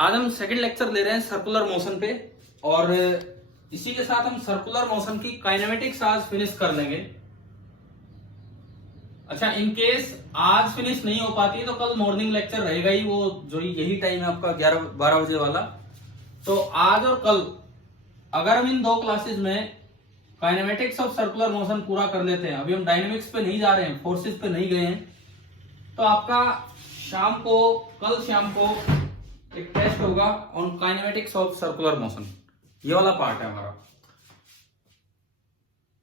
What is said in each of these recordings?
आज हम second lecture ले रहे हैं सर्कुलर मोशन पे, और इसी के साथ हम सर्कुलर मोशन की काइनेमेटिक्स आज फिनिश कर लेंगे। अच्छा, इन केस आज फिनिश नहीं हो पाती तो कल मॉर्निंग लेक्चर रहेगा ही, वो जो यही टाइम है आपका 11-12 बजे वाला। तो आज और कल अगर हम इन दो क्लासेस में काइनेमेटिक्स ऑफ सर्कुलर मोशन पूरा कर लेते हैं, अभी हम डायनेमिक्स पे नहीं जा रहे हैं, फोर्सेस पे नहीं गए हैं, तो आपका कल शाम को एक टेस्ट होगा on kinematics of circular motion. ये वाला पार्ट है हमारा।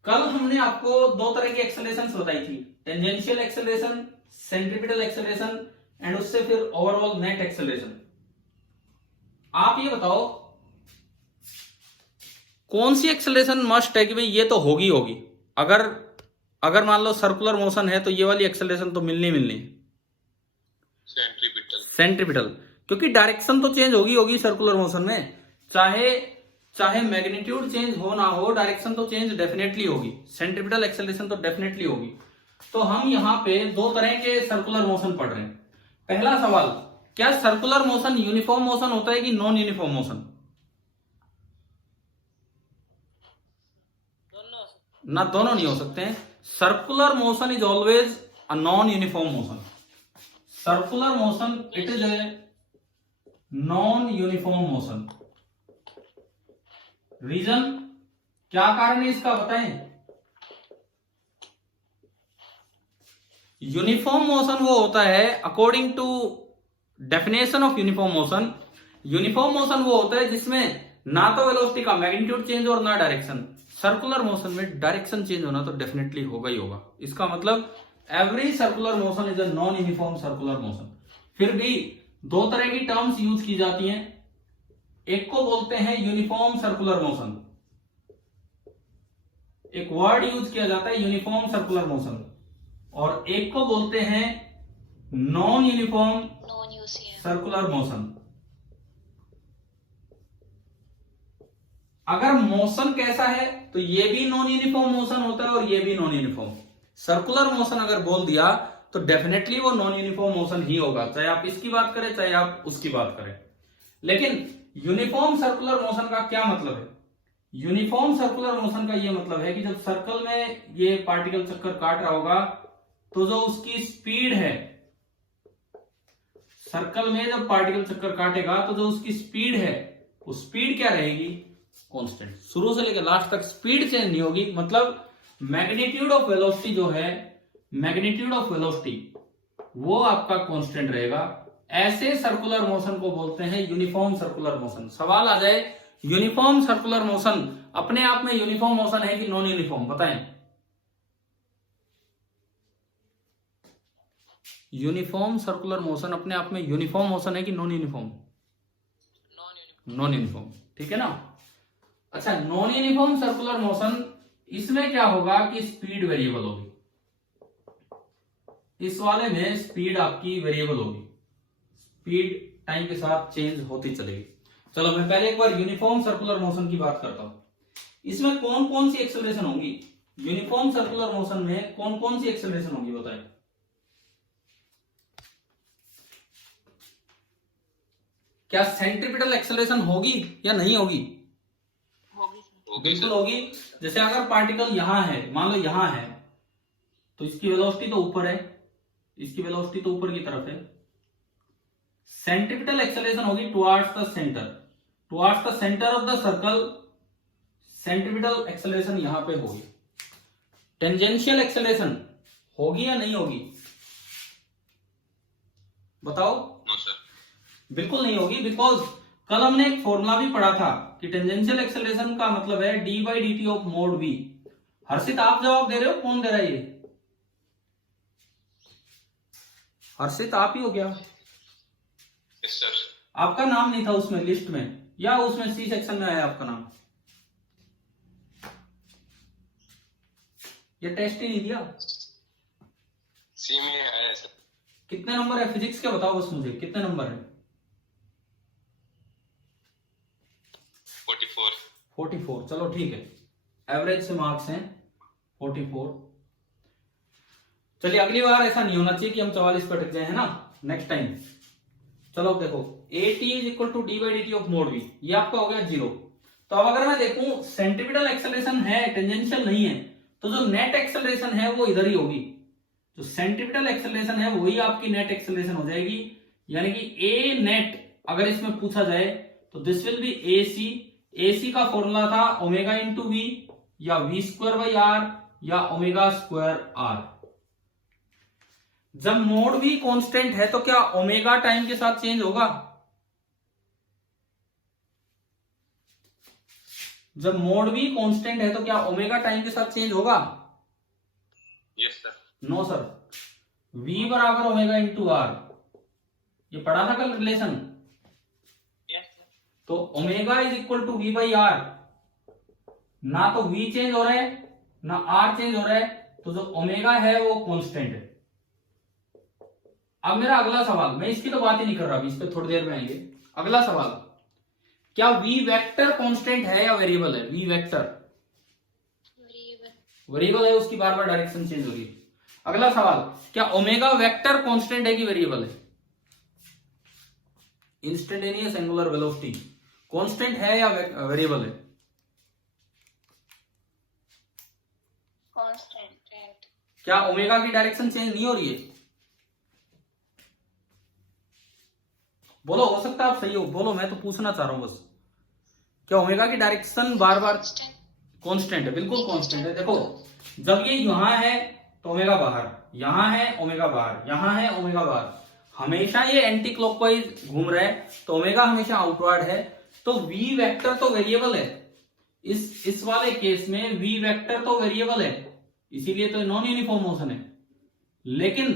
कल हमने आपको दो तरह की एक्सेलरेशंस बताई थी, tangential acceleration, centripetal acceleration and उससे फिर ओवरऑल नेट एक्सेलरेशन। आप ये बताओ कौन सी एक्सेलरेशन मस्ट है कि भाई ये तो होगी होगी। अगर मान लो सर्कुलर मोशन है तो ये वाली एक्सेलरेशन तो मिलनी मिलनी। सेंट्रीपिटल, क्योंकि डायरेक्शन तो चेंज होगी सर्कुलर मोशन में, चाहे मैग्नीट्यूड चेंज हो ना हो, डायरेक्शन तो चेंज डेफिनेटली होगी। सेंट्रीपिटल एक्सेलरेशन तो डेफिनेटली होगी। तो हम यहाँ पे दो तरह के सर्कुलर मोशन पढ़ रहे हैं। पहला सवाल, क्या सर्कुलर मोशन यूनिफॉर्म मोशन होता है कि नॉन यूनिफॉर्म मोशन? ना, दोनों नहीं हो सकते हैं। Circular motion is always a non uniform motion. Circular motion it is a non uniform motion. Reason, क्या कारण है इसका बताएं। यूनिफॉर्म मोशन वो होता है according to definition of uniform motion. Uniform motion वो होता है जिसमें ना तो वेलोसिटी का मैग्नीट्यूड चेंज और ना डायरेक्शन। सर्कुलर मोशन में डायरेक्शन चेंज होना तो डेफिनेटली होगा ही होगा। इसका मतलब every circular motion is a non uniform circular motion. फिर भी दो तरह की टर्म्स यूज की जाती हैं। एक को बोलते हैं यूनिफॉर्म सर्कुलर मोशन, एक वर्ड यूज किया जाता है यूनिफॉर्म सर्कुलर मोशन, और एक को बोलते हैं नॉन यूनिफॉर्म सर्कुलर मोशन। अगर मोशन कैसा है तो ये भी नॉन यूनिफॉर्म मोशन होता है और ये भी नॉन यूनिफॉर्म। सर्कुलर मोशन अगर बोल दिया तो डेफिनेटली वो नॉन यूनिफॉर्म मोशन ही होगा, चाहे आप इसकी बात करें चाहे आप उसकी बात करें। लेकिन यूनिफॉर्म सर्कुलर मोशन का क्या मतलब है? यूनिफॉर्म सर्कुलर मोशन का ये मतलब है कि जब सर्कल में ये पार्टिकल चक्कर काट रहा होगा तो जो उसकी स्पीड है, सर्कल में जब पार्टिकल चक्कर काटेगा तो जो उसकी स्पीड है वो स्पीड क्या रहेगी? कांस्टेंट। शुरू से लेकर लास्ट तक स्पीड चेंज नहीं होगी। मतलब मैग्नीट्यूड ऑफ वेलोसिटी जो है, मैग्नीट्यूड ऑफ वेलोसिटी वो आपका कांस्टेंट रहेगा। ऐसे सर्कुलर मोशन को बोलते हैं यूनिफॉर्म सर्कुलर मोशन। सवाल आ जाए यूनिफॉर्म सर्कुलर मोशन अपने आप में यूनिफॉर्म मोशन है कि नॉन यूनिफॉर्म, बताएं। यूनिफॉर्म सर्कुलर मोशन अपने आप में यूनिफॉर्म मोशन है कि नॉन यूनिफॉर्म? नॉन यूनिफॉर्म, ठीक है ना। अच्छा, नॉन यूनिफॉर्म सर्कुलर मोशन, इसमें क्या होगा कि स्पीड वेरिएबल होगी। इस वाले में स्पीड आपकी वेरिएबल होगी, स्पीड टाइम के साथ चेंज होती चलेगी। चलो मैं पहले एक बार यूनिफॉर्म सर्कुलर मोशन की बात करता हूं। इसमें कौन कौन सी एक्सेलरेशन होगी? यूनिफॉर्म सर्कुलर मोशन में कौन कौन सी एक्सेलरेशन होगी बताएं। क्या सेंट्रीपिटल एक्सेलरेशन होगी या नहीं होगी? बिल्कुल होगी। जैसे अगर पार्टिकल यहां है, मान लो यहां है, तो इसकी वेलोसिटी तो ऊपर है, इसकी वेलोसिटी तो ऊपर की तरफ है। सेंट्रीपिटल एक्सेलरेशन होगी towards the centre, towards the centre of the circle. Centripetal acceleration यहां पे होगी। टेंजेंशियल एक्सेलरेशन होगी या नहीं होगी बताओ? नो सर, बिल्कुल नहीं होगी। बिकॉज कल हमने एक फॉर्मूला भी पढ़ा था कि टेंजेंशियल एक्सेलरेशन का मतलब है D by D T of mod V. Harshit आप जवाब दे रहे हो, कौन दे रहा है ये? हर्षित आप ही हो क्या? Yes sir. आपका नाम नहीं था उसमें लिस्ट में, या उसमें सी सेक्शन में आया आपका नाम? ये टेस्ट ही नहीं दिया? सी में आया सर। कितने नंबर है फिजिक्स के बताओ बस मुझे, कितने नंबर है? 44। चलो ठीक है, एवरेज से मार्क्स हैं 44। चलिए अगली बार ऐसा नहीं होना चाहिए कि हम 44 पे अटक जाए, है ना, नेक्स्ट टाइम। चलो अब देखो a t is equal to d by D T of mod v, ये आपका हो गया जीरो। तो अब अगर मैं देखूं सेंट्रीपिटल एक्सेलरेशन है, टेंजेंशियल नहीं है, तो जो नेट एक्सेलरेशन है वो इधर ही होगी। जो सेंट्रीपिटल एक्सेलरेशन है वही आपकी नेट एक्सेलरेशन हो जाएगी, यानी कि ए नेट अगर इसमें पूछा जाए तो दिस विल बी ए सी। ए सी का फॉर्मूला था ओमेगा इंटू वी, या वी स्क्वायर बाई आर, या ओमेगा स्क्वायर आर। जब मोड भी कांस्टेंट है तो क्या ओमेगा टाइम के साथ चेंज होगा? जब मोड भी कांस्टेंट है तो क्या ओमेगा टाइम के साथ चेंज होगा? Yes sir. No sir, v बराबर ओमेगा इंटू आर, ये पढ़ा था कल रिलेशन। तो omega is equal to v by r, ना तो v चेंज हो रहा है ना r चेंज हो रहा है, तो जो ओमेगा है वो कांस्टेंट है। अब मेरा अगला सवाल, मैं इसकी तो बात ही नहीं कर रहा, अभी इस पे थोड़ी देर में आएंगे। अगला सवाल, क्या v वेक्टर कांस्टेंट है या वेरिएबल है? v वेक्टर वेरिएबल है, उसकी बार बार डायरेक्शन चेंज हो रही है। अगला सवाल, क्या ओमेगा वेक्टर कांस्टेंट है कि वेरिएबल है? इंस्टेंटेनियस एंगुलर वेलोसिटी कांस्टेंट है या वेरिएबल है? कांस्टेंट है। क्या ओमेगा की डायरेक्शन चेंज नहीं हो रही है? बोलो, हो सकता है आप सही हो, बोलो, मैं तो पूछना चाह रहा हूं बस। क्या ओमेगा की डायरेक्शन बार बार कांस्टेंट है? बिल्कुल कांस्टेंट है। देखो जब ये यहां है तो ओमेगा बाहर, यहां है ओमेगा बाहर, यहां है ओमेगा बाहर, हमेशा ये एंटी क्लॉकवाइज घूम रहा है, तो ओमेगा हमेशा आउटवर्ड है। तो v वेक्टर तो वेरिएबल है, इस वाले केस में v वेक्टर तो वेरिएबल है, इसीलिए तो नॉन यूनिफॉर्म मोशन है। लेकिन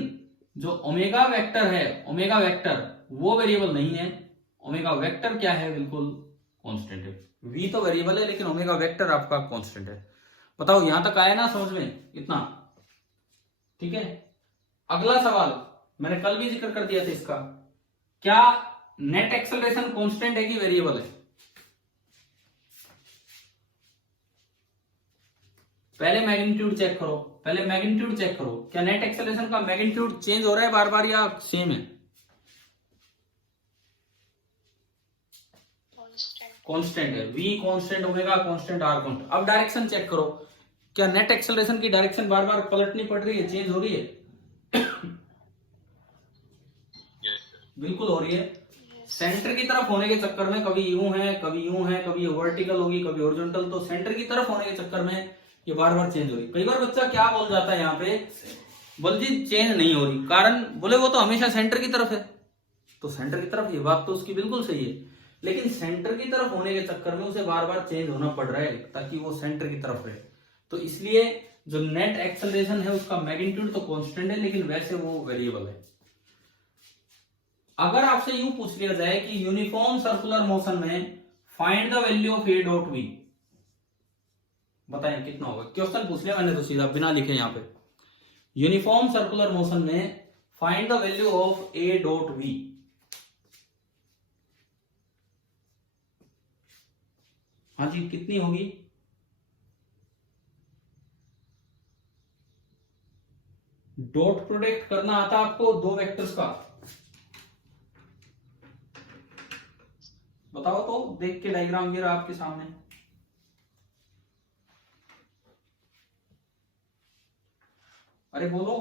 जो ओमेगा वेक्टर है, ओमेगा वेक्टर वो वेरिएबल नहीं है। ओमेगा वेक्टर क्या है? बिल्कुल कांस्टेंट है। v तो वेरिएबल है लेकिन ओमेगा वेक्टर आपका कांस्टेंट है। बताओ यहां तक आया ना समझ में? इतना ठीक है। अगला सवाल मैंने कल भी जिक्र कर दिया था इसका, क्या नेट एक्सेलरेशन कांस्टेंट है कि वेरिएबल है? पहले मैग्नीट्यूड चेक करो, पहले मैग्नीट्यूड चेक करो, क्या नेट एक्सेलरेशन का मैग्नीट्यूड चेंज हो रहा है बार बार या सेम है? कांस्टेंट है, v constant, omega constant, r constant. अब डायरेक्शन चेक करो, क्या नेट एक्सेलरेशन की डायरेक्शन बार बार पलटनी पड़ रही है, चेंज हो रही है? बिल्कुल हो रही है। सेंटर की तरफ होने के चक्कर में कभी यूं है, कभी यूं है, कभी वर्टिकल होगी, कभी हॉरिजॉन्टल, तो सेंटर की तरफ होने के चक्कर में ये बार बार चेंज हो रही है। कई बार बच्चा क्या बोल जाता है यहाँ पे, बोल जी चेंज नहीं हो रही, कारण बोले वो तो हमेशा सेंटर की तरफ है। तो सेंटर की तरफ, ये बात तो उसकी बिल्कुल सही है, लेकिन सेंटर की तरफ होने के चक्कर में उसे बार बार चेंज होना पड़ रहा है ताकि वो सेंटर की तरफ रहे। तो इसलिए जो नेट एक्सेलरेशन है उसका मैग्नीट्यूड तो कांस्टेंट है, लेकिन वैसे वो वेरिएबल है। अगर आपसे यूं पूछ लिया जाए कि यूनिफॉर्म सर्कुलर मोशन में find the value of a dot v, बताएं कितना होगा? क्वेश्चन पूछ लिया मैंने तो सीधा बिना लिखे यहाँ पे, यूनिफॉर्म सर्कुलर मोशन में find the value of a dot v. हाँ जी, कितनी होगी? डॉट प्रोडक्ट करना आता आपको दो वेक्टर्स का? बताओ तो, देख के डायग्राम गिरा आपके सामने। अरे बोलो।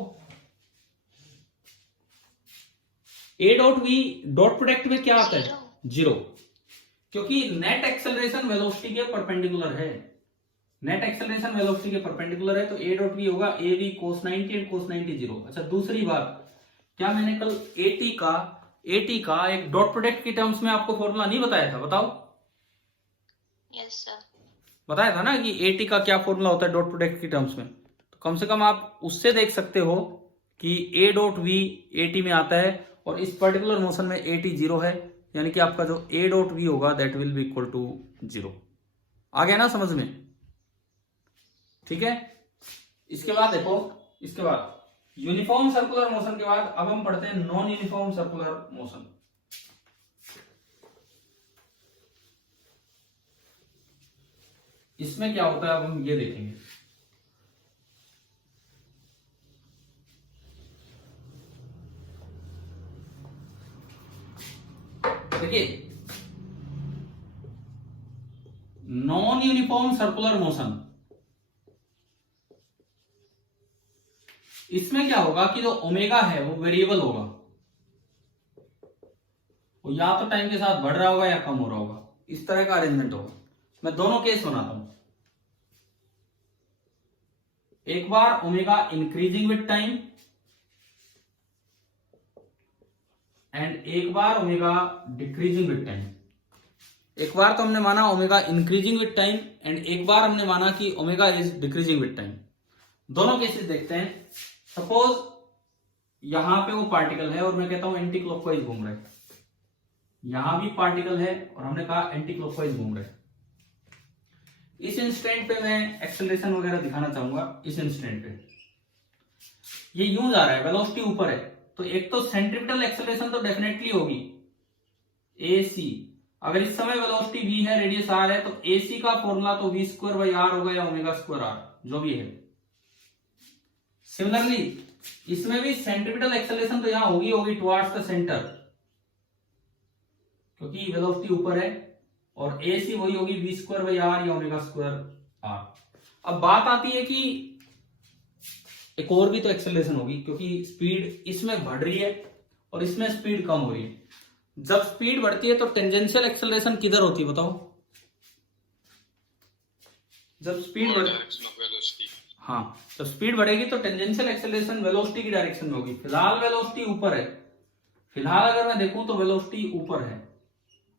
ए डॉट वी डॉट प्रोडक्ट में क्या आता है? जीरो, क्योंकि नेट एक्सेलरेशन वेलोसिटी के परपेंडिकुलर है। नेट एक्सेलरेशन वेलोसिटी के परपेंडिकुलर है, तो ए डॉट वी होगा A V cos 90 and cos 90 zero. अच्छा दूसरी बात, क्या मैंने कल एटी का एक डॉट प्रोडक्ट की टर्म्स में आपको फॉर्मूला नहीं बताया था? बताओ। यस सर, बताया था ना कि एटी का क्या फॉर्मूला होता है डॉट प्रोडक्ट की टर्म्स में। तो कम से कम आप उससे देख सकते हो कि ए डॉट वी एटी में आता है और इस पर्टिकुलर मोशन में एटी जीरो है, यानी कि आपका जो ए डॉट वी होगा that will be equal to zero. आ गया ना समझ में? ठीक है। इसके बाद देखो, इसके बाद यूनिफॉर्म सर्कुलर मोशन के बाद अब हम पढ़ते हैं नॉन यूनिफॉर्म सर्कुलर मोशन। इसमें क्या होता है अब हम ये देखेंगे। देखिए, नॉन यूनिफॉर्म सर्कुलर मोशन, इसमें क्या होगा कि जो ओमेगा है वो वेरिएबल होगा, वो या तो टाइम के साथ बढ़ रहा होगा या कम हो रहा होगा, इस तरह का अरेंजमेंट होगा। मैं दोनों केस बनाता हूं। एक बार omega increasing with time and एक बार ओमेगा डिक्रीजिंग विथ टाइम। एक बार तो हमने माना omega increasing with time and एक बार हमने माना कि omega is decreasing with time. दोनों केसेस देखते हैं। सपोज यहां पे वो पार्टिकल है और मैं कहता हूं एंटी क्लॉकवाइज घूम रहा है, यहां भी पार्टिकल है और हमने कहा एंटी क्लॉकवाइज घूम रहा है। इस इंस्टेंट पे मैं एक्सेलरेशन वगैरह दिखाना चाहूंगा। इस इंस्टेंट पे ये यूं जा रहा है, वेलोसिटी ऊपर है, तो एक तो सेंट्रिपिटल एक्सेलरेशन तो डेफिनेटली होगी ए सी। अगर इस समय वेलोसिटी v है, रेडियस r है, तो ए सी का फॉर्मूला तो v स्क्वायर बाई आर होगा या ओमेगा स्क्वायर आर, जो भी है। सिमिलरली इसमें भी सेंट्रिपिटल एक्सेलरेशन तो यहां होगी टुवर्ड्स द सेंटर, क्योंकि वेलोसिटी ऊपर है, और ए सी वही होगी v स्क्वायर बाई आर या ओमेगा स्क्वायर आर। अब बात आती है कि एक और भी तो एक्सेलरेशन होगी, क्योंकि स्पीड इसमें बढ़ रही है और इसमें स्पीड कम हो रही है। जब स्पीड बढ़ती है तो टेंजेंशियल एक्सेलरेशन किधर होती है बताओ? जब स्पीड हाँ, जब स्पीड बढ़ेगी तो टेंजेंशियल एक्सेलरेशन वेलोसिटी की डायरेक्शन में होगी। फिलहाल वेलोसिटी ऊपर है, फिलहाल अगर मैं देखूं तो वेलोसिटी ऊपर है।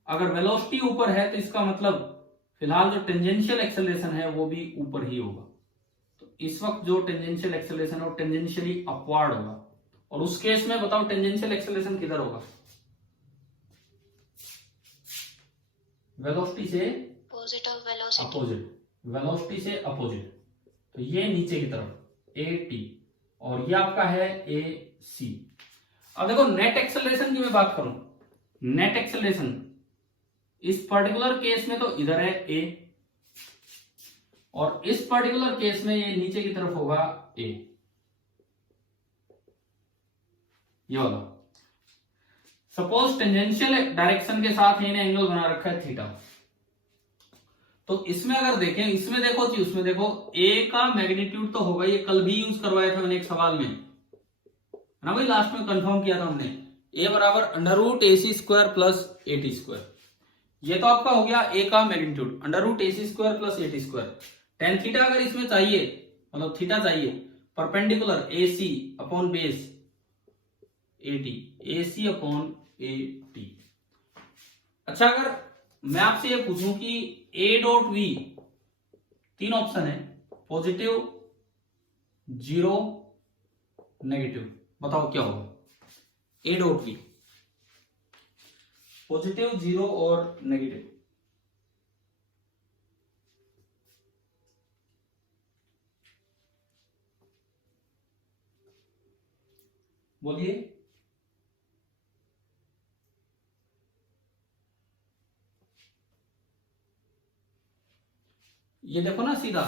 अगर वेलोसिटी ऊपर है तो इसका मतलब फिलहाल जो टेंजेंशियल एक्सेलरेशन है वो भी ऊपर ही होगा। तो इस वक्त जो टेंजेंशियल एक्सेलरेशन है वो टेंजेंशियली अपवर्ड होगा, और उस केस में बताओ टेंजेंशियल एक्सेलरेशन किधर होगा? वेलोसिटी से अपोजिट, वेलोसिटी से अपोजिट। तो ये नीचे की तरफ ए टी और ये आपका है ए सी। अब देखो नेट एक्सेलरेशन की मैं बात करूं, नेट एक्सेलरेशन इस पर्टिकुलर केस में तो इधर है ए, और इस पर्टिकुलर केस में ये नीचे की तरफ होगा ए, ये वाला। सपोज टेंजेंशियल डायरेक्शन के साथ इन्हें एंगल बना रखा है थीटा, तो इसमें अगर देखें, इसमें देखो कि उसमें देखो, ए का मैग्नीट्यूड तो होगा, ये कल भी यूज करवाया था मैंने एक सवाल में, है ना भाई, लास्ट में कंफर्म किया था हमने, ए बराबर under root A C square plus A T square. ये तो आपका हो गया ए का magnitude, under root A C square plus A T square. Tan theta अगर इसमें चाहिए, मतलब थीटा चाहिए, perpendicular A C upon base A T, A C upon A T. अच्छा, अगर मैं आपसे ये पूछूं कि ए डॉट वी, तीन ऑप्शन है, पॉजिटिव, जीरो, नेगेटिव, बताओ क्या होगा? ए डॉट वी पॉजिटिव, जीरो और नेगेटिव। बोलिए। ये देखो ना सीधा,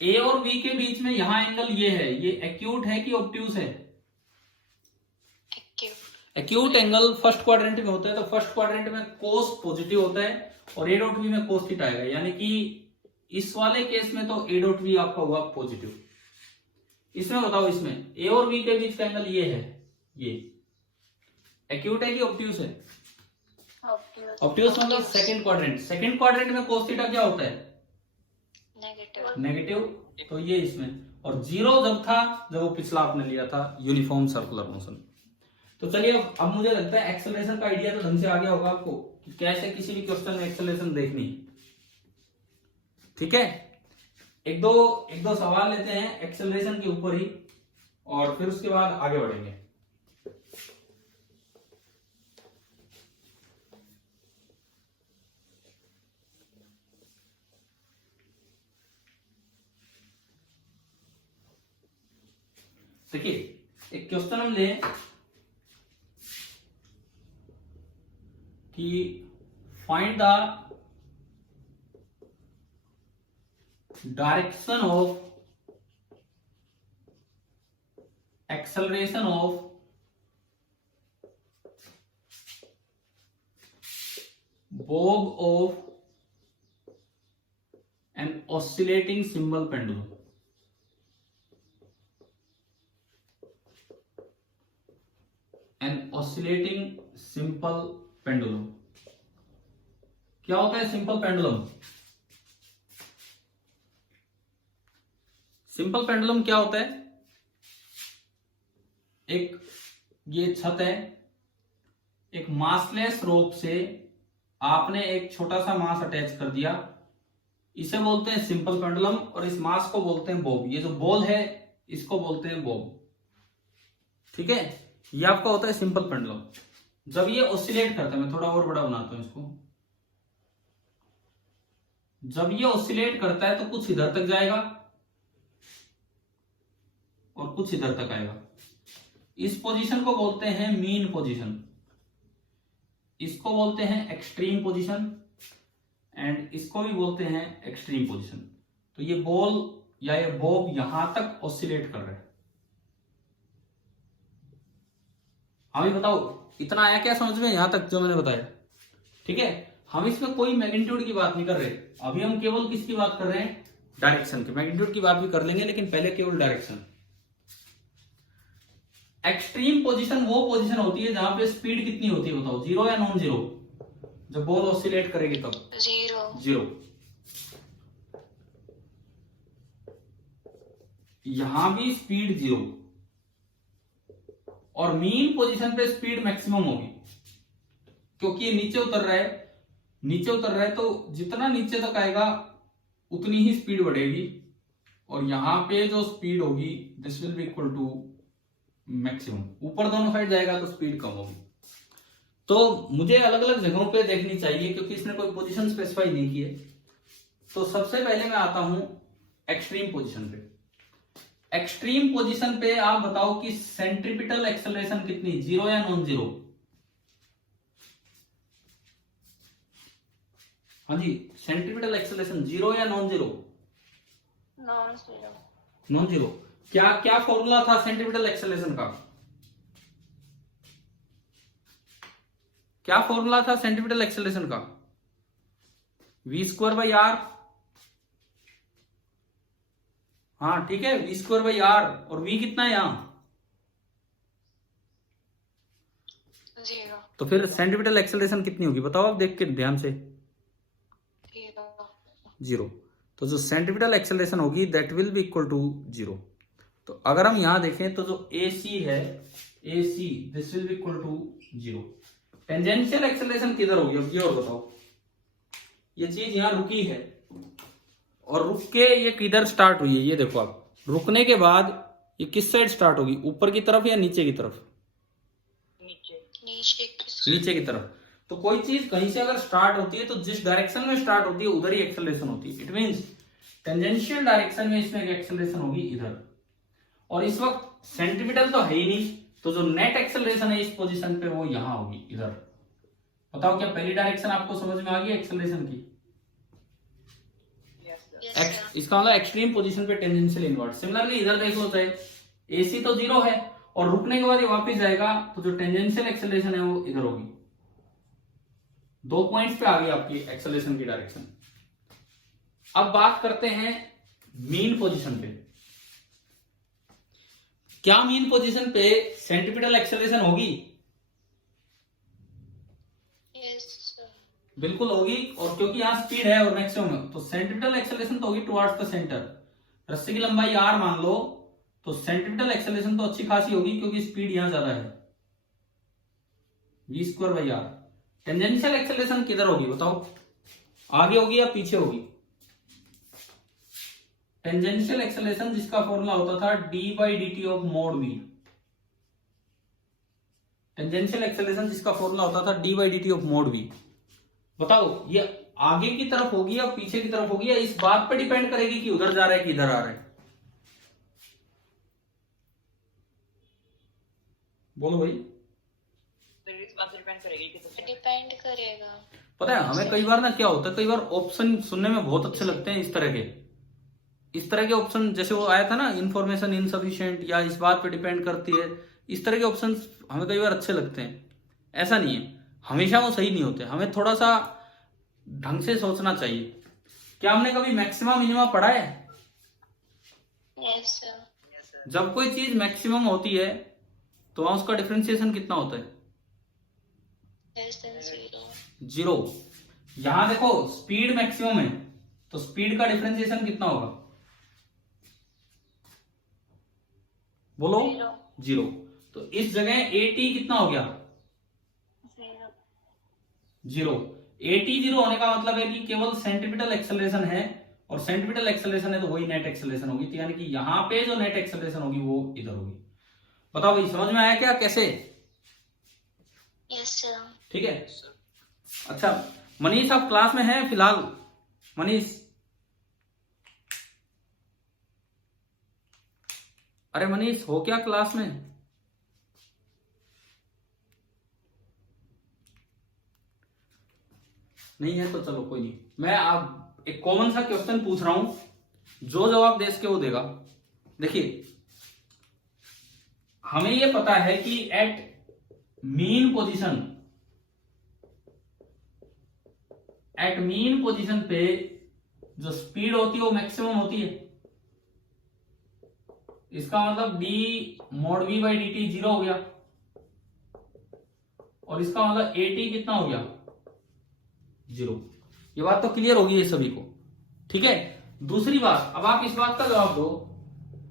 ए और बी के बीच में यहां एंगल ये है, ये एक्यूट है कि ऑब्ट्यूस है? एक्यूट एंगल फर्स्ट क्वाड्रेंट में होता है, तो फर्स्ट क्वाड्रेंट में कोस पॉजिटिव होता है और ए डॉट बी में कोस थीटा आएगा, यानी कि इस वाले केस में तो ए डॉट बी आपका हुआ पॉजिटिव। इसमें बताओ, इसमें ए और बी के बीच का एंगल ये है, ये एक्यूट है कि ऑब्ट्यूस है? ऑब्ट्यूस मतलब सेकंड क्वाड्रेंट। सेकंड क्वाड्रेंट में कोस थीटा क्या होता है? नेगेटिव। तो ये इसमें, और जीरो जब था, जब वो पिछला आपने लिया था यूनिफॉर्म सर्कुलर मोशन। तो चलिए, अब मुझे लगता है एक्सेलरेशन का आइडिया तो ढंग से आ गया होगा आपको कि कैसे किसी भी क्वेश्चन में एक्सेलरेशन देखनी। ठीक है, एक दो सवाल लेते हैं एक्सेलरेशन के ऊपर ही, और फिर उसके बाद आगे बढ़ेंगे। देखिए, एक क्वेश्चन हम ले कि find the direction of acceleration of bob of an oscillating simple pendulum. An oscillating simple pendulum. क्या होता है सिंपल पेंडुलम? सिंपल पेंडुलम क्या होता है? एक ये छत है, एक मासलेस रोप से आपने एक छोटा सा मास अटैच कर दिया, इसे बोलते हैं सिंपल पेंडुलम और इस मास को बोलते हैं बॉब। ये जो बॉल है इसको बोलते हैं बॉब, ठीक है। ये आपका होता है सिंपल पेंडुलम। जब ये ऑसिलेट करता है, मैं थोड़ा और बड़ा बनाता हूं इसको, जब ये ऑसिलेट करता है तो कुछ इधर तक जाएगा और कुछ इधर तक आएगा। इस पोजीशन को बोलते हैं मीन पोजीशन, इसको बोलते हैं एक्सट्रीम पोजीशन एंड इसको भी बोलते हैं एक्सट्रीम पोजीशन। तो ये बॉल या ये बॉब यहां तक ऑसिलेट कर रहा है। हमें बताओ इतना आया क्या समझ में यहां तक जो मैंने बताया, ठीक है। हम इसमें कोई मैग्नीट्यूड की बात नहीं कर रहे, अभी हम केवल किसकी बात कर रहे हैं? डायरेक्शन की। मैग्नीट्यूड की बात भी कर लेंगे लेकिन पहले केवल डायरेक्शन। एक्सट्रीम पोजीशन वो पोजीशन होती है जहां पे स्पीड कितनी होती है बताओ, जीरो या नॉन जीरो? जब बॉल ऑसिलेट करेगी तब जीरो। यहां भी स्पीड जीरो और मीन पोजीशन पे स्पीड मैक्सिमम होगी, क्योंकि ये नीचे उतर रहा है। नीचे उतर रहा है तो जितना नीचे तक आएगा उतनी ही स्पीड बढ़ेगी और यहां पे जो स्पीड होगी this will be equal to maximum. ऊपर दोनों साइड जाएगा तो स्पीड कम होगी। तो मुझे अलग अलग जगहों पे देखनी चाहिए क्योंकि इसने कोई पोजीशन स्पेसिफाई नहीं की है। तो सबसे पहले मैं आता हूं एक्सट्रीम पोजीशन पे। एक्सट्रीम पोजीशन पे आप बताओ कि सेंट्रीपिटल एक्सेलरेशन कितनी, जीरो या नॉन जीरो? हाँ जी, सेंट्रीपिटल एक्सेलरेशन जीरो या नॉन जीरो? Non zero. क्या क्या फॉर्मूला था सेंट्रीपिटल एक्सेलरेशन का? क्या फॉर्मूला था सेंट्रीपिटल एक्सेलरेशन का? v²/r। हाँ ठीक है, v²/r और v कितना है यहां? जीरो। तो फिर सेंट्रीपिटल एक्सेलरेशन कितनी होगी बताओ आप देख के ध्यान से। जीरो। तो जो सेंट्रीपिटल एक्सेलरेशन होगी that will be equal to zero. तो अगर हम यहां देखें तो जो AC है, AC this will be equal to zero. Tangential acceleration किधर होगी अब ये और बताओ। ये चीज यहां रुकी है और रुक के ये किधर स्टार्ट हुई है, ये देखो आप। रुकने के बाद ये किस साइड स्टार्ट होगी, ऊपर की तरफ या नीचे की तरफ? नीचे की तरफ। तो कोई चीज कहीं से अगर स्टार्ट होती है तो जिस डायरेक्शन में स्टार्ट होती है उधर ही एक्सेलरेशन होती है। इट मींस टेंजेंशियल डायरेक्शन में इसमें एक्सेलरेशन होगी इधर। और इस वक्त सेंट्रीपिटल तो है ही नहीं, तो जो नेट एक्सेलरेशन है इस पोजीशन पे वो यहां होगी इधर। बताओ क्या पहली डायरेक्शन आपको समझ में आ गई एक्सेलरेशन की? इसका मतलब एक्सट्रीम पोजीशन पे टेंजेंशियल इनवर्ट। सिमिलरली इधर देख लो, चाहे AC तो जीरो है और रुकने के बाद ये वापस जाएगा तो जो टेंजेंशियल एक्सेलरेशन है वो इधर होगी। दो पॉइंट्स पे आ गई आपकी एक्सेलरेशन की डायरेक्शन। अब बात करते हैं मीन पोजीशन पे। क्या मीन पोजीशन पे सेंट्रीपिटल एक्सेलरेशन होगी? बिल्कुल होगी। और क्योंकि यहां स्पीड है और मैक्सिमम है तो सेंट्रीपिटल एक्सेलरेशन तो होगी टुवर्ड्स द सेंटर। रस्सी की लंबाई r मान लो तो सेंट्रीपिटल एक्सेलरेशन तो अच्छी खासी होगी क्योंकि स्पीड यहां ज्यादा है, v²/r। टेंजेंशियल एक्सेलरेशन किधर होगी बताओ, आगे होगी या पीछे होगी? टेंजेंशियल एक्सेलरेशन जिसका फॉर्मूला होता था d/dt of mode v। Tangential acceleration जिसका फॉर्मूला होता था d/dt ऑफ मोड v। बताओ ये आगे की तरफ होगी या पीछे की तरफ होगी, या इस बात पे डिपेंड करेगी कि उधर जा रहा है कि इधर आ रहा है? बोलो भाई। डिपेंड करेगा। पता है हमें कई बार ना क्या होता है, कई बार ऑप्शन सुनने में बहुत अच्छे लगते हैं इस तरह के ऑप्शन, जैसे वो आया था ना इंफॉर्मेशन इनसफिशिएंट या इस बात पे डिपेंड करती है, इस तरह के ऑप्शन हमें कई बार अच्छे लगते हैं। ऐसा नहीं है, हमेशा वो सही नहीं होते। हमें थोड़ा सा ढंग से सोचना चाहिए। क्या हमने कभी मैक्सिमम मिनिमा पढ़ा है? Yes sir. जब कोई चीज मैक्सिमम होती है तो वहां उसका डिफरेंशिएशन कितना होता है? Less than 0। 0। यहां देखो स्पीड मैक्सिमम है तो स्पीड का डिफरेंशिएशन कितना होगा? बोलो। 0। तो इस जगह AT कितना हो गया? 0। AT 0 होने का मतलब है कि केवल सेंटीमीटर एक्सेलरेशन है, और सेंटीमीटर एक्सेलरेशन है तो वही नेट एक्सेलरेशन होगी, तो यानी कि यहां पे जो नेट एक्सेलरेशन होगी वो इधर होगी। बताओ भाई समझ में आया क्या कैसे? Yes sir. ठीक है। अच्छा मनीष आप क्लास में हैं फिलहाल? मनीष, अरे मनीष हो क्या क्लास में? नहीं है तो चलो कोई नहीं, मैं आप एक कॉमन सा क्वेश्चन पूछ रहा हूं, जो जवाब दे सके वो देगा। देखिए हमें ये पता है कि एट मीन पोजीशन पे जो स्पीड होती है वो मैक्सिमम होती है। इसका मतलब d mod v by dt 0 हो गया, और इसका मतलब AT कितना हो गया? 0। ये बात तो क्लियर होगी ये सभी को, ठीक है। दूसरी बात, अब आप इस बात का जवाब दो,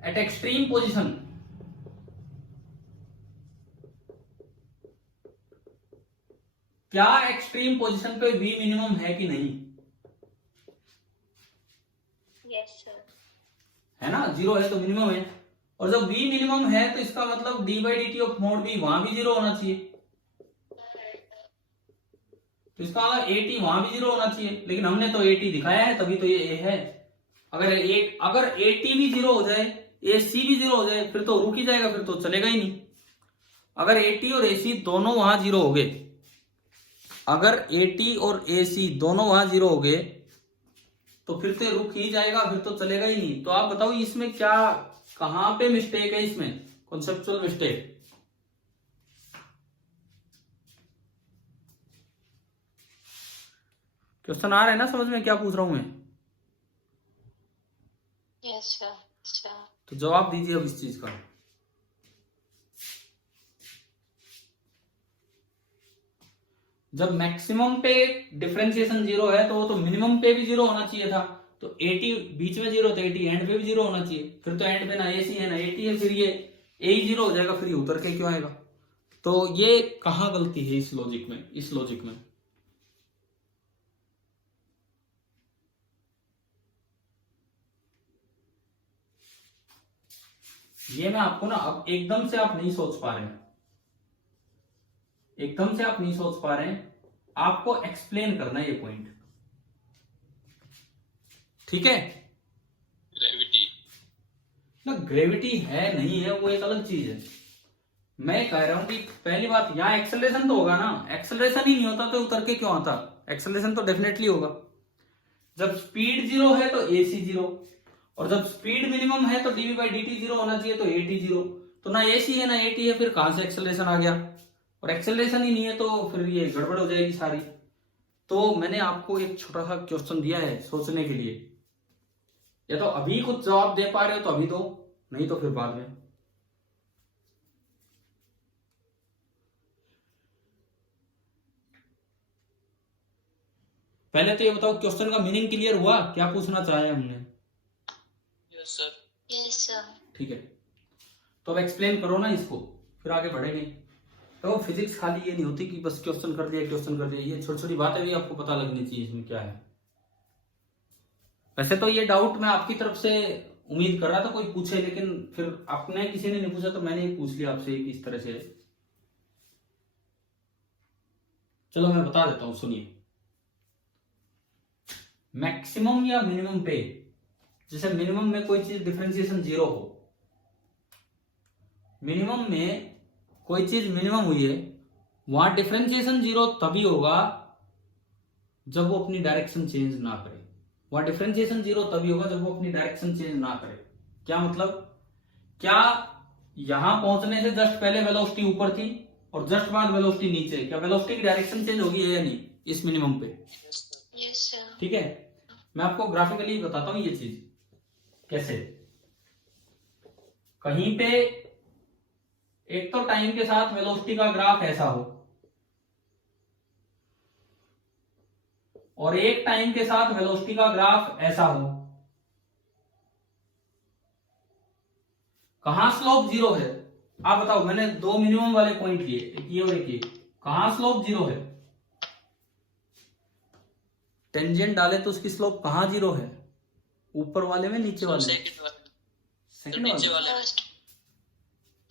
एट एक्सट्रीम पोजीशन क्या एक्सट्रीम पोजीशन पे v मिनिमम है कि नहीं? Yes sir. है ना, 0 है तो मिनिमम है, और जब v मिनिमम है तो इसका मतलब d by D T of mode v वहां भी 0 होना चाहिए, तो इसका मतलब AT वहां भी 0 होना चाहिए, लेकिन हमने तो AT दिखाया है तभी तो ये A है। अगर AT भी 0 हो जाए, AC भी 0 हो जाए, फिर तो रुक ही जाएगा, फिर तो चलेगा ही नहीं। अगर AT और AC दोनों वहां 0 हो गए, अगर AT और AC दोनों वहां 0 हो गए तो फिर तो रुक ही जाएगा, फिर तो चलेगा ही नहीं। तो आप बताओ इसमें क्या, कहां पे मिस्टेक है? इसमें कॉन्सेप्चुअल मिस्टेक। क्वेश्चन आ रहा है ना समझ में क्या पूछ रहा हूं मैं? Yes sir. तो जवाब दीजिए अब इस चीज का। जब मैक्सिमम पे डिफरेंशिएशन 0 है तो वो तो मिनिमम पे भी 0 होना चाहिए था, तो AT बीच में 0 तो AT एंड पे भी 0 होना चाहिए, फिर तो एंड पे ना AC है ना AT है, फिर ये A ही 0 हो जाएगा, फिर ये उतर के क्यों आएगा? तो ये कहां गलती है इस लॉजिक में? ये मैं आपको ना, अब एकदम से आप नहीं सोच पा रहे हैं, आपको एक्सप्लेन करना है ये पॉइंट, ठीक है। ग्रेविटी ना ग्रेविटी है नहीं है वो एक अलग चीज है। मैं कह रहा हूं कि पहली बात यहां एक्सेलरेशन तो होगा ना, एक्सेलरेशन ही नहीं होता तो उतर के क्यों आता? एक्सेलरेशन तो डेफिनेटली होगा। जब स्पीड 0 है तो AC 0, और जब स्पीड मिनिमम है तो dv बाई dt 0 होना चाहिए, तो AT 0। तो ना AC है ना AT है, फिर कहां से एक्सेलरेशन आ गया? और एक्सेलरेशन ही नहीं है तो फिर ये गड़बड़ हो जाएगी सारी। तो मैंने आपको एक छोटा सा क्वेश्चन दिया है सोचने के लिए, या तो अभी कुछ जवाब दे पा रहे हो तो अभी दो, नहीं तो फिर बाद में। पहले तो ये बताओ क्वेश्चन का मीनिंग क्लियर हुआ? क्या पूछना चाहे हमने? Yes sir. Yes sir. ठीक है, तो अब एक्सप्लेन करो ना इसको, फिर आगे बढ़ेंगे। तो फिजिक्स खाली ये नहीं होती कि बस क्वेश्चन कर दिया, ये छोटी छोटी बातें भी आपको पता लगनी चाहिए इसमें क्या है। वैसे तो ये डाउट मैं आपकी तरफ से उम्मीद कर रहा था कोई पूछे, लेकिन फिर आपने किसी ने नहीं पूछा तो मैंने पूछ लिया आपसे इस तरह से। चलो मैं बता देता हूं, सुनिए। मैक्सिमम या मिनिमम पे, जैसे मिनिमम में कोई चीज डिफरेंशिएशन 0 हो, मिनिमम में कोई चीज मिनिमम हुई है, वहां डिफरेंशिएशन 0 तभी होगा जब वो अपनी डायरेक्शन चेंज ना करे। वहां डिफरेंशिएशन 0 तभी होगा जब वो अपनी डायरेक्शन चेंज ना करे। क्या मतलब? क्या यहां पहुंचने से जस्ट पहले वेलोसिटी ऊपर थी और जस्ट बाद वेलोसिटी नीचे, क्या वेलोसिटी की डायरेक्शन चेंज होगी है या नहीं इस मिनिमम पे? Yes, sir. ठीक है, मैं आपको ग्राफिकली बताता हूं ये चीज कैसे। कहीं पे एक तो टाइम के साथ वेलोसिटी का ग्राफ ऐसा हो और एक टाइम के साथ वेलोसिटी का ग्राफ ऐसा हो। कहां स्लोप जीरो है आप बताओ। मैंने दो मिनिमम वाले पॉइंट लिए, एक ये और एक ये। कहां स्लोप जीरो है? टेंजेंट डाले तो उसकी स्लोप कहां जीरो है? ऊपर वाले में, नीचे वाले? सेकंड वाले, सेकंड नीचे वाले, वाले,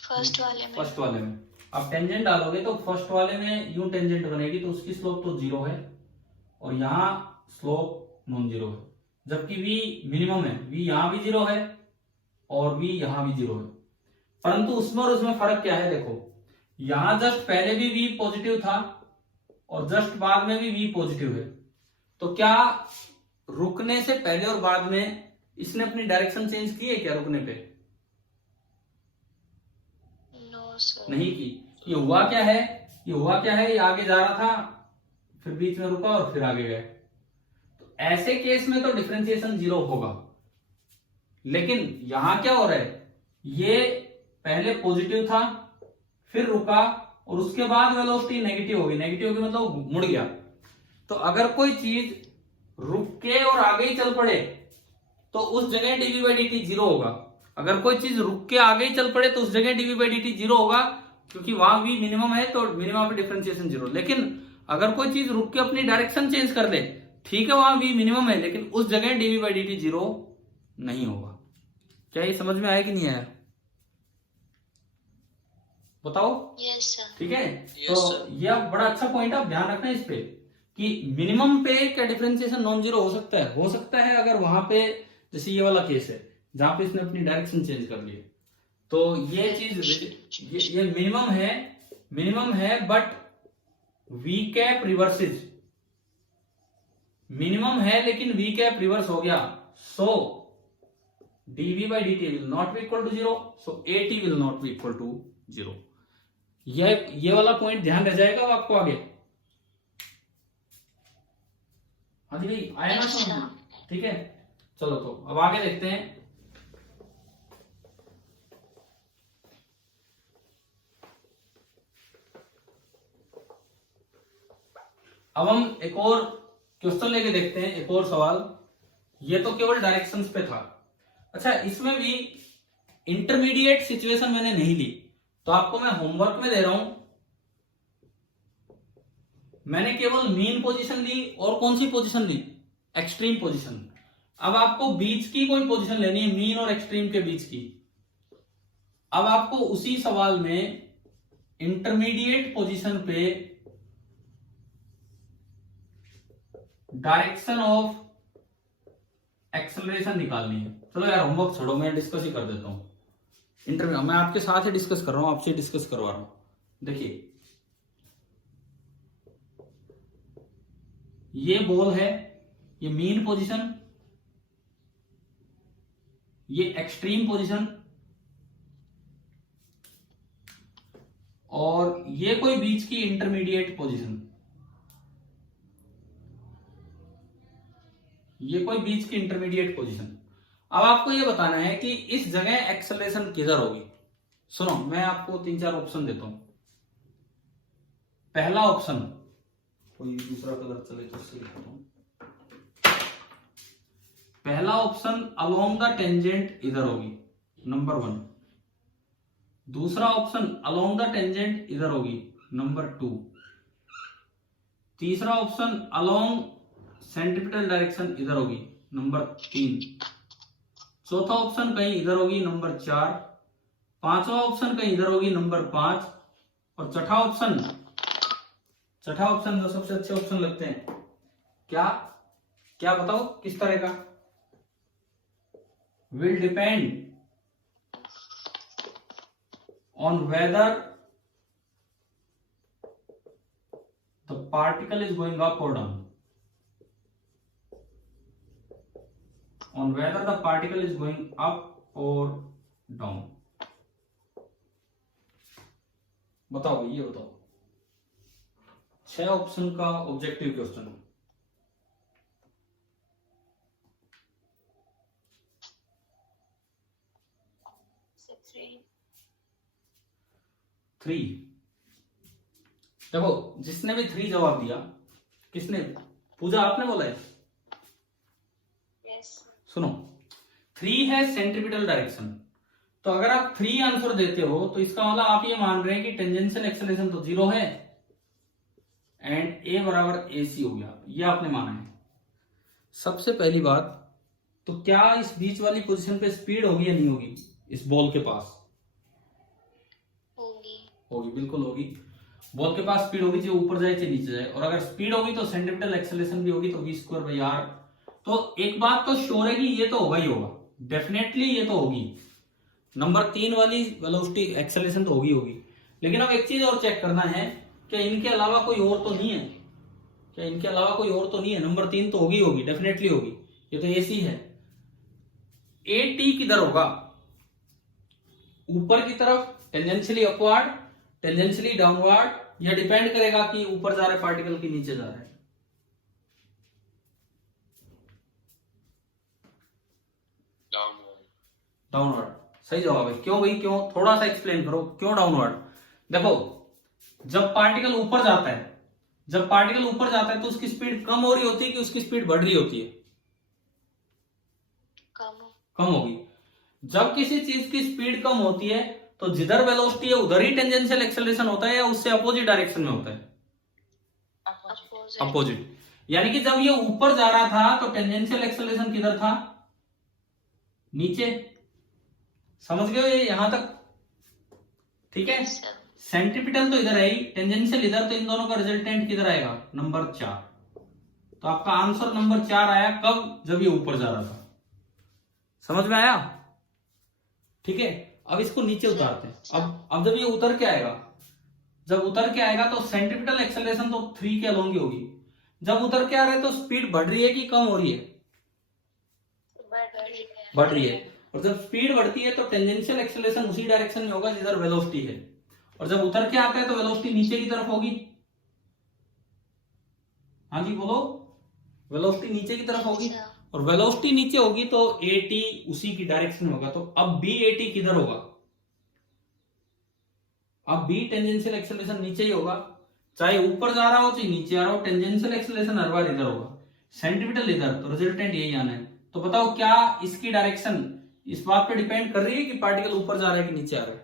फर्स्ट वाले में। फर्स्ट वाले में। अब टेंजेंट डालोगे तो फर्स्ट वाले में यूं टेंजेंट बनेगी तो उसकी स्लोप तो जीरो है और यहां स्लोप नॉन जीरो है, जबकि v मिनिमम है। v यहां भी जीरो है और v यहां भी जीरो है। परंतु उसमें और उसमें फर्क क्या है देखो, यहां जस्ट पहले भी v पॉजिटिव था और जस्ट बाद में भी v पॉजिटिव है। तो क्या रुकने से पहले और बाद में इसने अपनी डायरेक्शन चेंज की है क्या? रुकने पे No, sir. नहीं की। ये हुआ क्या है, ये हुआ क्या है, ये आगे जा रहा था फिर बीच में रुका और फिर आगे गए। तो ऐसे केस में तो डिफरेंशिएशन जीरो होगा। लेकिन यहां क्या हो रहा है, ये पहले पॉजिटिव था फिर रुका और उसके बाद वेलोसिटी नेगेटिव होगी। नेगेटिव होगी मतलब मुड़ गया। तो अगर कोई चीज रुक के और आगे ही चल पड़े तो उस जगह dv by D t zero होगा। अगर कोई चीज रुक के आगे ही चल पड़े तो उस जगह dv by D t zero होगा, क्योंकि वहां भी मिनिमम है तो मिनिमम पे डिफरेंशिएशन जीरो। लेकिन अगर कोई चीज रुक के अपनी डायरेक्शन चेंज कर दे, ठीक है वहां भी मिनिमम है लेकिन उस जगह dv by D t zero नहीं होगा। क्या ये समझ में आया कि नहीं आया बताओ? Yes, sir. ठीक है। Yes, तो sir. यह बड़ा अच्छा पॉइंट, आप ध्यान रखना इस पे कि मिनिमम पे क्या डिफरेंशिएशन नॉन जीरो हो सकता है? हो सकता है अगर वहां पे जैसे ये वाला केस है जहां पे इसने अपनी डायरेक्शन चेंज कर ली है। तो ये चीज ये मिनिमम है but we cap reverses. Minimum है लेकिन वी कैप रिवर्स हो गया, सो dv by dt will not be equal to 0, so at will not be equal to 0। ये वाला पॉइंट ध्यान रह जाएगा आपको आगे। हाँ जी भाई आया ना समझ में? ठीक है, चलो तो अब आगे देखते हैं। अब हम एक और क्वेश्चन लेके देखते हैं, एक और सवाल। ये तो केवल डायरेक्शंस पे था। अच्छा, इसमें भी इंटरमीडिएट सिचुएशन मैंने नहीं ली, तो आपको मैं होमवर्क में दे रहा हूं। मैंने केवल मीन पोजीशन ली और कौन सी पोजीशन ली? Extreme position. अब आपको बीच की कोई पोजीशन लेनी है, मीन और एक्सट्रीम के बीच की। अब आपको उसी सवाल में इंटरमीडिएट पोजीशन पे डायरेक्शन ऑफ एक्सेलरेशन निकालनी है। चलो यार होमवर्क छोड़ो, मैं डिस्कस ही कर देता हूं। इंटरव्यू मैं आपके साथ ही डिस्कस कर रहा हूं, आपसे डिस्कस करवा रहा हूं। देखिए ये बॉल है, ये मीन पोजीशन, ये एक्सट्रीम पोजीशन और ये कोई बीच की इंटरमीडिएट पोजीशन। ये कोई बीच की इंटरमीडिएट पोजीशन। अब आपको ये बताना है कि इस जगह एक्सेलरेशन किधर होगी। सुनो मैं आपको 3-4 ऑप्शन देता हूं। पहला ऑप्शन, कोई दूसरा कलर चले तो उससे लिखता हूं। पहला ऑप्शन अलोंग द टेंजेंट इधर होगी, नंबर 1। दूसरा ऑप्शन अलोंग द टेंजेंट इधर होगी, नंबर 2। तीसरा ऑप्शन अलोंग सेंट्रिपिटल डायरेक्शन इधर होगी, नंबर 3। चौथा ऑप्शन कहीं इधर होगी, नंबर 4। पांचवा ऑप्शन कहीं इधर होगी, नंबर 5। और छठा ऑप्शन जो सबसे अच्छे ऑप्शन लगते हैं, क्या क्या बताओ किस तरह का? Will depend on whether the particle is going up और down. On whether the particle is going up or down। बताओ, ये बताओ। 6 ऑप्शन का ऑब्जेक्टिव क्वेश्चन। 3। देखो जिसने भी 3 जवाब दिया, किसने? पूजा आपने बोला है। Yes. सुनो, 3 है सेंट्रीपिटल डायरेक्शन, तो अगर आप 3 आंसर देते हो तो इसका मतलब आप ये मान रहे हैं कि टेंजेंशियल एक्सेलरेशन तो 0 है एंड ए बराबर ए सी हो गया, ये आपने माना है। सबसे पहली बात, तो क्या इस बीच वाली पोजीशन पे स्पीड होगी या नहीं होगी? इस बॉल के पास होगी। होगी, बिल्कुल होगी। बॉल के पास स्पीड होगी, चाहे ऊपर जाए चाहे नीचे जाए, और अगर स्पीड होगी तो सेंट्रीपिटल एक्सेलरेशन भी होगी, तो v²/r। तो एक बात तो श्योर है कि ये तो होगा ही होगा, डेफिनेटली ये तो होगी। नंबर 3 वाली वेलोसिटी एक्सेलरेशन तो होगी। लेकिन अब एक चीज और चेक करना है, क्या इनके अलावा कोई और तो नहीं है? क्या इनके अलावा कोई और तो नहीं है? नंबर 3 तो होगी, डेफिनेटली होगी, ये तो एसी है। AT किधर होगा? ऊपर की तरफ, टेंजेंशियली अपवर्ड, टेंजेंशियली डाउनवर्ड, या डिपेंड करेगा कि ऊपर जा रहा है पार्टिकल की नीचे जा रहा है? डाउनवर्ड सही जवाब है। क्यों भाई, क्यों? थोड़ा सा एक्सप्लेन करो, क्यों डाउनवर्ड? देखो जब पार्टिकल ऊपर जाता है, तो उसकी स्पीड कम हो रही होती है कि उसकी स्पीड बढ़ रही होती है? कम होगी। जब किसी चीज की स्पीड कम होती है तो जिधर वेलोसिटी है उधर ही टेंजेंशियल एक्सेलरेशन होता है, या उससे अपोजिट डायरेक्शन में होता है? अपोजिट। यानी कि जब ये ऊपर जा रहा था तो टेंजेंशियल एक्सेलरेशन किधर था? नीचे। समझ गए ये यहां तक? ठीक है। सेंट्रीपिटल तो इधर है ही, टेंजेंशियल इधर, तो इन दोनों का रिजल्टेंट किधर आएगा? नंबर 4। तो आपका आंसर नंबर 4 आया। कब? जब ये ऊपर जा रहा था। समझ में आया? ठीक है। अब इसको नीचे उतारते हैं। अब जब ये उतर के आएगा, तो सेंट्रीपिटल एक्सेलरेशन तो 3 के अलोंग होगी। जब उतर के आ रहा है तो स्पीड बढ़ रही है कि कम हो रही है? बढ़ रही है। और जब स्पीड बढ़ती है तो टेंजेंशियल एक्सेलरेशन उसी डायरेक्शन में होगा जिधर वेलोसिटी है, और जब उतर के आता है तो वेलोसिटी नीचे की तरफ होगी। हाँ जी बोलो, वेलोसिटी नीचे की तरफ होगी, और वेलोसिटी नीचे होगी तो AT उसी की डायरेक्शन में होगा। तो अब BAT किधर होगा? अब B टेंजेंशियल एक्सेलरेशन नीचे ही होगा, चाहे ऊपर जा रहा हो चाहे नीचे आ रहा हो, टेंजेंशियल एक्सेलरेशन हर बार इधर होगा, सेंट्रीपिटल इधर, तो रिजल्टेंट यही आना है। तो बताओ क्या इसकी डायरेक्शन इस बात पे डिपेंड कर रही है कि पार्टिकल ऊपर जा रहा है कि नीचे आ रहा है?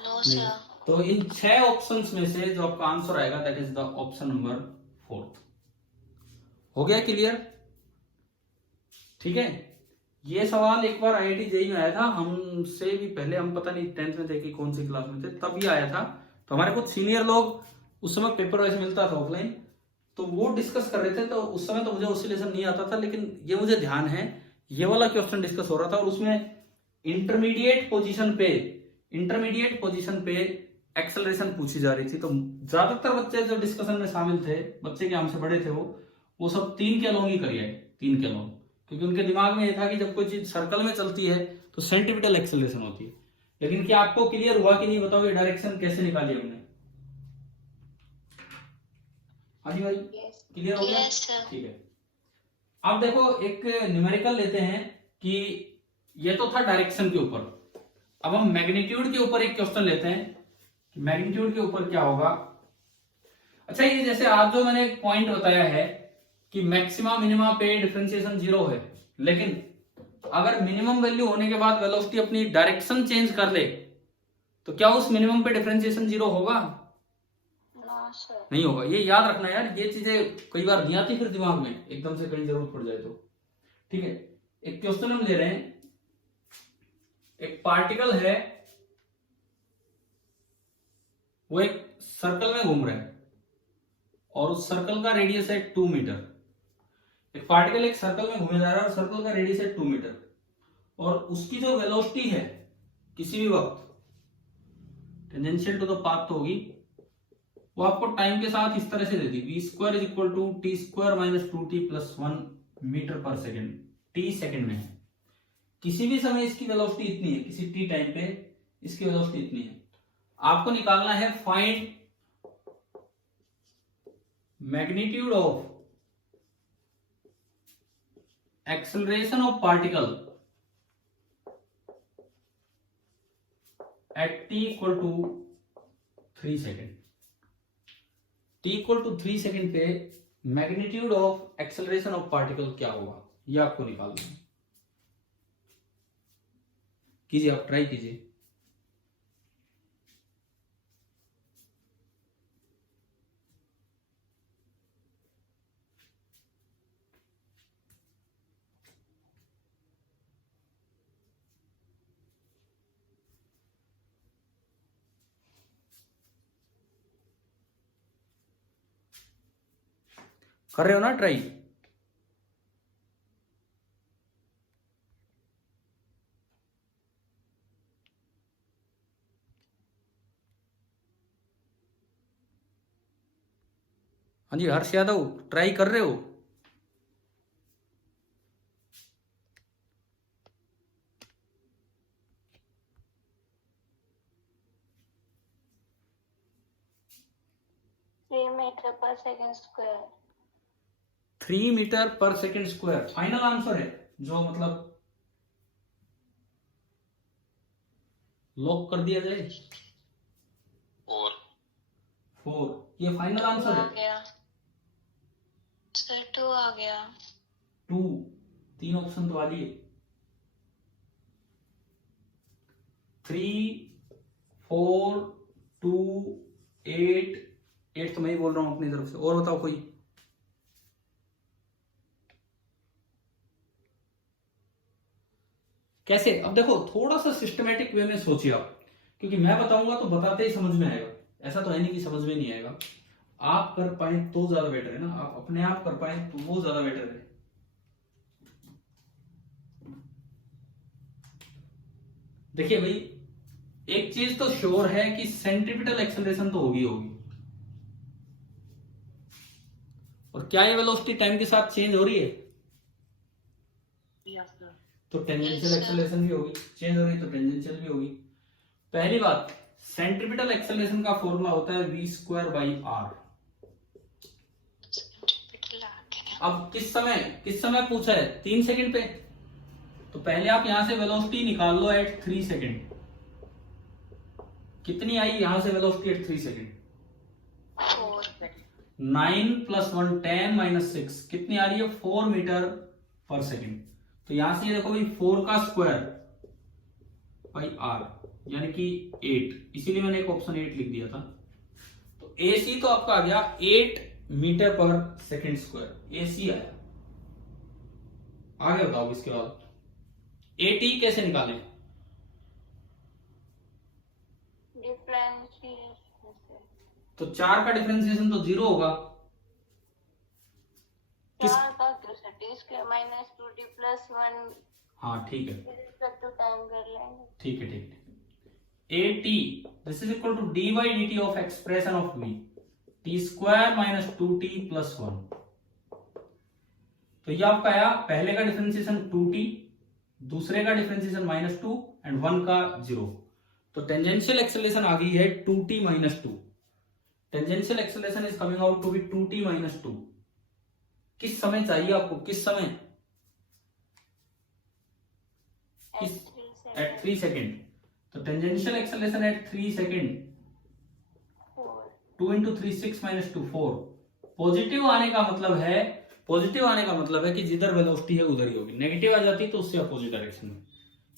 No sir. तो इन 6 ऑप्शंस में से जो आपका आंसर आएगा that is the option number 4। हो गया क्लियर? ठीक है। ये सवाल एक बार IIT JEE में आया था, हमसे भी पहले, हम पता नहीं 10th में थे कि कौन सी क्लास में थे, तब ये आया था। तो हमारे कुछ सीनियर लोग, उस समय पेपर वाइज मिलता था ऑफलाइन, तो वो डिस्कस कर रहे थे। तो उस समय तो मुझे ऑसिलेशन नहीं आता था, लेकिन ये मुझे ध्यान है ये वाला क्वेश्चन डिस्कस हो रहा था, और उसमें इंटरमीडिएट पोजीशन पे एक्सेलरेशन पूछी जा रही थी। तो ज्यादातर बच्चे जो डिस्कशन में शामिल थे, बच्चे के हमसे बड़े थे, वो सब 3 के अलोंग ही करिए, 3 के अलोंग, क्योंकि उनके दिमाग में ये था कि जब कोई चीज सर्कल में चलती है तो सेंट्रीपिटल एक्सेलरेशन होती है। लेकिन क्या आपको क्लियर हुआ कि नहीं? बताओ ये डायरेक्शन कैसे निकाली हमने? हाँ जी भाई, क्लियर हो गया? ठीक है। अब देखो एक न्यूमेरिकल लेते हैं कि ये तो था डायरेक्शन के ऊपर। अब हम मैग्नीट्यूड के ऊपर एक क्वेश्चन लेते हैं कि मैग्नीट्यूड के ऊपर क्या होगा। अच्छा, ये जैसे आज जो मैंने एक पॉइंट बताया है कि मैक्सिमा मिनिमा पे डिफरेंशिएशन 0 है, लेकिन अगर मिनिमम वैल्यू होने के बाद वेलोसिटी अपनी डायरेक्शन चेंज कर ले तो क्या उस मिनिमम पे डिफरेंशिएशन 0 होगा? नहीं होगा। ये याद रखना यार, ये चीजें कई बार नहीं आती फिर दिमाग में, एकदम से कहीं जरूरत पड़ जाए तो। ठीक है, एक क्वेश्चन हम ले रहे हैं। एक पार्टिकल है, वो एक सर्कल में घूम रहा है और उस सर्कल का रेडियस है 2 मीटर। एक पार्टिकल एक सर्कल में घूमे जा रहा है और सर्कल का रेडियस है 2 मीटर, और उसकी जो वेलोसिटी है किसी भी वक्त टेंजेंशियल टू द पाथ तो होगी, वो आपको टाइम के साथ इस तरह से देती है, v² = t² - 2t + 1 मीटर पर सेकेंड। t सेकेंड में है। किसी भी समय इसकी वेलोसिटी इतनी है, किसी t टाइम पे इसकी वेलोसिटी इतनी है। आपको निकालना है find magnitude of acceleration of particle at t equal to 3 second. t equal to 3 second पे magnitude of acceleration of particle क्या होगा, ये आपको निकालना है। कीजिए, आप ट्राई कीजिए। कर रहे हो ना ट्राई? हाँ जी, हर्ष यादव ट्राई कर रहे हो? Three meter per second square. 3 metre पर सेकेंड स्क्वायर फाइनल आंसर है, जो मतलब लॉक कर दिया जाए। 4 ये फाइनल आंसर आ है। गया सर, 2 आ गया। 2 3 ऑप्शन तो वाली है। 3 4 2 8 8 तो मैं ही बोल रहा हूं अपनी तरफ से। और बताओ कोई? कैसे? अब देखो, थोड़ा सा सिस्टमेटिक वे में सोचिए आप, क्योंकि मैं बताऊंगा तो बताते ही समझ में आएगा। ऐसा तो है नहीं कि समझ में नहीं आएगा। आप कर पाए तो ज्यादा बेटर है ना, आप अपने आप कर पाए तो वो ज्यादा बेटर है। देखिए भाई, एक चीज तो श्योर है कि सेंट्रीपिटल एक्सेलरेशन तो होगी होगी। और क्या ये वेलोसिटी टाइम के साथ चेंज हो रही है? तो टेंजेंशियल Yes, sir. एक्सेलरेशन भी होगी। चेंज हो रही तो टेंजेंशियल भी होगी। पहली बात, सेंट्रीपिटल एक्सेलरेशन का फॉर्मूला होता है v²/r। Centripetal आ गया। अब किस समय पूछा है? 3 सेकंड पे। तो पहले आप यहां से वेलोसिटी निकाल लो एट 3 सेकंड। कितनी आई यहां से वेलोसिटी एट 3 सेकंड? 4। 9 + 1 10 - 6 कितनी आ रही है? 4 मीटर पर सेकंड। तो यहां से ये देखो भाई, 4 का स्क्वायर बाई r यानी कि 8, इसीलिए मैंने एक ऑप्शन 8 लिख दिया था। तो AC तो आपका आ गया 8 मीटर पर सेकंड स्क्वायर। AC आया। आगे बताओ इसके बाद AT कैसे निकालें? डिफरेंशिएशन से। तो 4 का डिफरेंशिएशन तो 0 होगा। 4 का t² - 2t + 1 हाँ ठीक है, रिस्पेक्ट टू टाइम कर लेंगे। ठीक है, ठीक है। AT this is equal to dy/dt of expression of v t² - 2t + 1। तो ये आपका आया, पहले का डिफरेंशिएशन 2t, दूसरे का डिफरेंशिएशन -2 एंड 1 का 0। तो टेंजेंशियल एक्सेलरेशन आ गई है 2t - 2। Tangential acceleration is coming out to be 2t - 2। किस समय चाहिए आपको? किस समय? At 3 second. तो tangential acceleration at 3 second 2 × 3 6 - 2 4। Positive आने का मतलब है कि जिधर वेलोसिटी है उधर ही होगी। नेगेटिव आ जाती तो उससे अपोजिट डायरेक्शन में।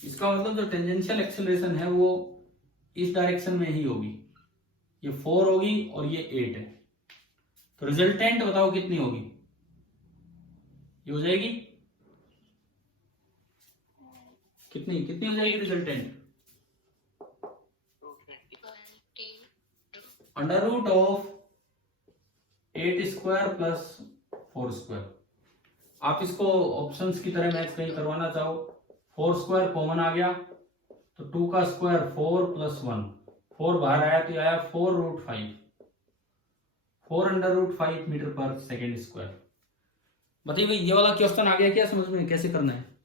इसका मतलब जो टेंजेंशियल एक्सेलरेशन है वो इस डायरेक्शन में ही होगी। ये 4 होगी और ये 8 है। तो रिजल्टेंट बताओ कितनी होगी? ये हो जाएगी कितनी हो जाएगी रिजल्टेंट? √8² + 4²। आप इसको ऑप्शंस की तरह मैच कहीं करवाना चाहो, 4² कॉमन आ गया तो 2 का स्क्वायर 4 + 1, 4 बाहर आया तो आया 4√5, 4√5 मीटर पर सेकेंड स्क्वायर। बताइए भाई, ये वाला क्वेश्चन आ गया क्या समझ में? कैसे करना है?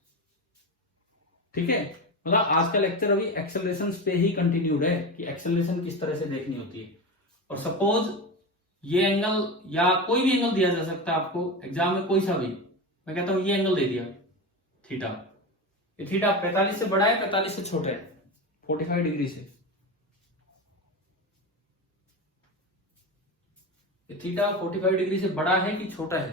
ठीक है, मतलब आज का लेक्चर अभी एक्सेलरेशन पे ही कंटिन्यूड है कि एक्सेलरेशन किस तरह से देखनी होती है। और सपोज ये एंगल या कोई भी एंगल दिया जा सकता है आपको एग्जाम में, कोई सा भी। मैं कहता हूं ये एंगल दे दिया थीटा, ये थीटा 45 से बड़ा है 45 से छोटा है 45 डिग्री से, कि थीटा 45 डिग्री से बड़ा है कि छोटा है।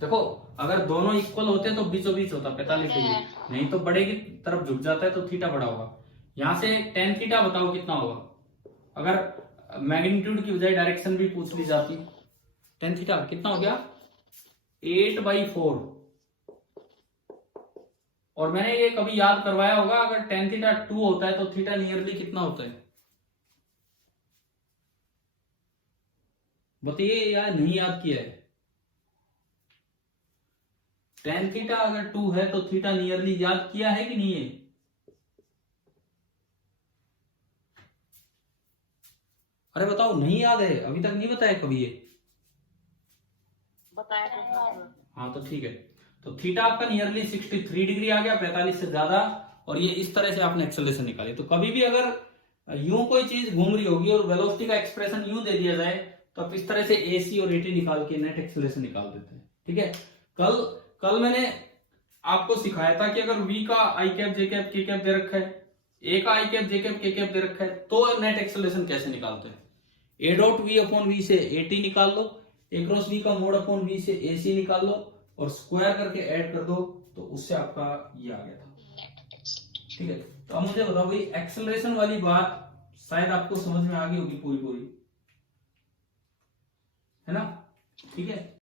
देखो अगर दोनों इक्वल होते तो बीचों बीच होता 45 डिग्री, नहीं तो बड़े की तरफ झुक जाता है तो थीटा बड़ा होगा। यहां से टेन थीटा बताओ कितना होगा, अगर मैग्नीट्यूड की बजाय डायरेक्शन भी पूछ ली जाती। टेन थीटा कितना हो गया 8/4। और मैंने ये कभी याद करवाया होगा, अगर टेन थीटा 2 होता है तो थीटा नियरली कितना होता है, बताइए यार, नहीं याद किया है। टेन थीटा अगर 2 है तो थीटा नियरली याद किया है कि नहीं है? अरे बताओ, नहीं याद है अभी तक, नहीं बताया कभी ये? बताया। हाँ तो ठीक है। तो थीटा आपका नियरली 63 डिग्री आ गया, 45 से ज्यादा। और ये इस तरह से आपने एक्सेलरेशन निकाली। तो कभी भी अगर यूं कोई चीज घूम रही होगी और वेलोसिटी का एक्सप्रेशन यूं दे दिया जाए तो आप इस तरह से एसी और एटी निकाल के नेट एक्सेलरेशन निकाल देते हैं। ठीक है। कल मैंने आपको सिखाया था कि अगर v का आई कैप जे कैप के कैप दे रखा है, a का आई कैप जे कैप के कैप दे रखा है, तो नेट एक्सेलरेशन कैसे निकालते हैं। a dot v upon v से at निकाल लो, a क्रॉस v का मोड अपॉन v से ac निकाल लो और स्क्वायर करके ऐड कर दो, तो उससे आपका ये आ गया था। ठीक है। तो अब मुझे बताओ भाई, एक्सेलरेशन वाली बात शायद आपको समझ में आ गई होगी पूरी, है ना? ठीक है।